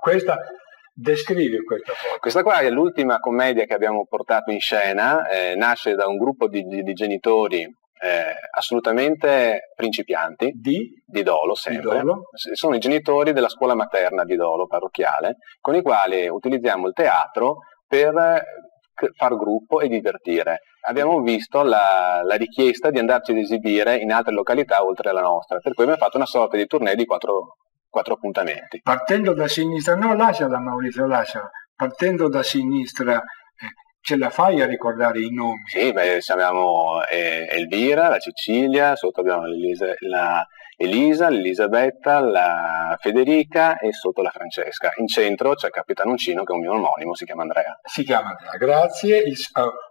Questa descrivi questa foto. Questa qua è l'ultima commedia che abbiamo portato in scena, nasce da un gruppo di genitori assolutamente principianti di Dolo, sempre. Di Dolo. Sono i genitori della scuola materna di Dolo parrocchiale, con i quali utilizziamo il teatro per far gruppo e divertire. Abbiamo visto la richiesta di andarci ad esibire in altre località oltre alla nostra, per cui abbiamo fatto una sorta di tournée di quattro appuntamenti. Partendo da sinistra, no, lasciala Maurizio, lasciala. Partendo da sinistra, ce la fai a ricordare i nomi? Sì, abbiamo Elvira, la Cecilia, sotto abbiamo la Elisa, l'Elisabetta, la Federica e sotto la Francesca. In centro c'è Capitano Uncino, che è un mio omonimo, si chiama Andrea. Si chiama Andrea, grazie.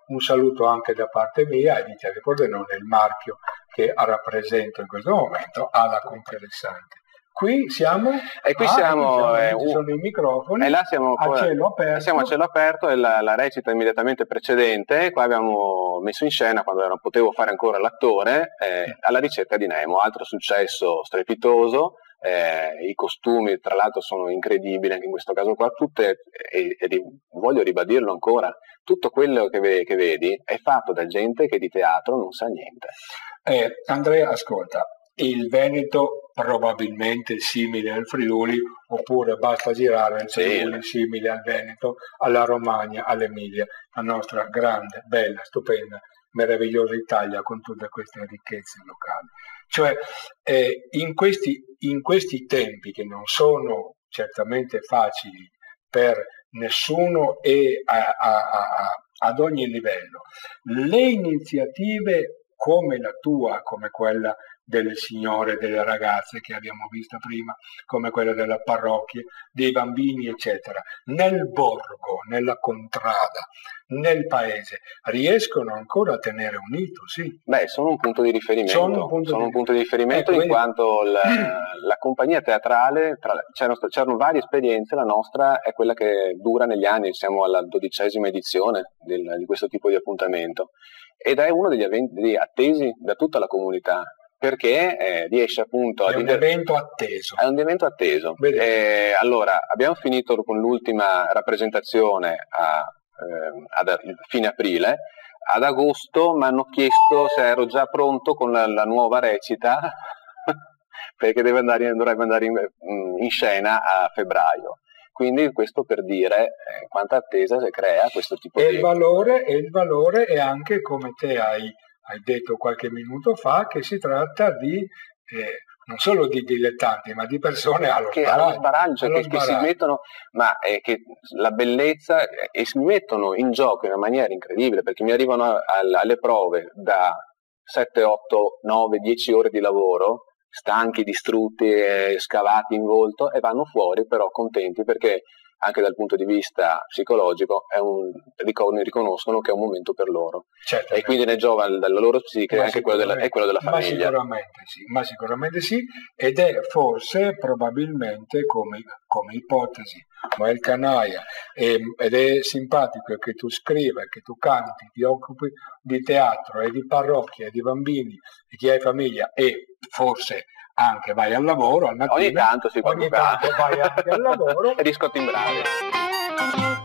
Un saluto anche da parte mia e di Tiago Pordenone, il marchio che rappresento in questo momento alla Confedersante. Qui siamo, qui siamo ci sono i microfoni, e là siamo a cielo aperto. Siamo a cielo aperto e la recita immediatamente precedente. Qua abbiamo messo in scena, quando non potevo fare ancora l'attore, Alla ricerca di Nemo, altro successo strepitoso. I costumi tra l'altro sono incredibili anche in questo caso qua, voglio ribadirlo ancora, tutto quello che vedi è fatto da gente che di teatro non sa niente. Andrea, ascolta, il Veneto probabilmente simile al Friuli, oppure basta girare il Friuli simile al Veneto, alla Romagna, all'Emilia, la nostra grande, bella, stupenda, meravigliosa Italia con tutte queste ricchezze locali. Cioè in questi tempi che non sono certamente facili per nessuno e ad ogni livello, le iniziative come la tua, come quella delle signore, delle ragazze che abbiamo visto prima, come quella della parrocchia, dei bambini, eccetera, nel borgo, nella contrada, nel paese, riescono ancora a tenere unito, sì. Beh, sono un punto di riferimento. Sono un punto di riferimento in quanto la compagnia teatrale, c'erano varie esperienze, la nostra è quella che dura negli anni, siamo alla 12ª edizione di questo tipo di appuntamento, ed è uno degli eventi attesi da tutta la comunità, perché riesce appunto a... È un evento atteso. È un evento atteso. Allora, abbiamo finito con l'ultima rappresentazione a fine aprile. Ad agosto mi hanno chiesto se ero già pronto con la nuova recita, perché dovrebbe andare in scena a febbraio. Quindi questo per dire quanta attesa si crea questo tipo di... Il valore è anche, come te hai detto qualche minuto fa, che si tratta di non solo di dilettanti, ma di persone allo sbaraglio, che si mettono, ma che la bellezza, e si mettono in gioco in una maniera incredibile, perché mi arrivano alle prove da 7, 8, 9, 10 ore di lavoro, stanchi, distrutti, scavati in volto, e vanno fuori però contenti, perché anche dal punto di vista psicologico riconoscono che è un momento per loro, certo, e quindi ne giova dalla loro psiche anche quello della famiglia. Ma sicuramente sì, ed è forse probabilmente come ipotesi, ma è il canaia, ed è simpatico che tu scriva, che tu canti, ti occupi di teatro e di parrocchia e di bambini e chi hai famiglia, e forse anche vai al lavoro al mattino, ogni tanto vai anche al lavoro e riscotti in bravo.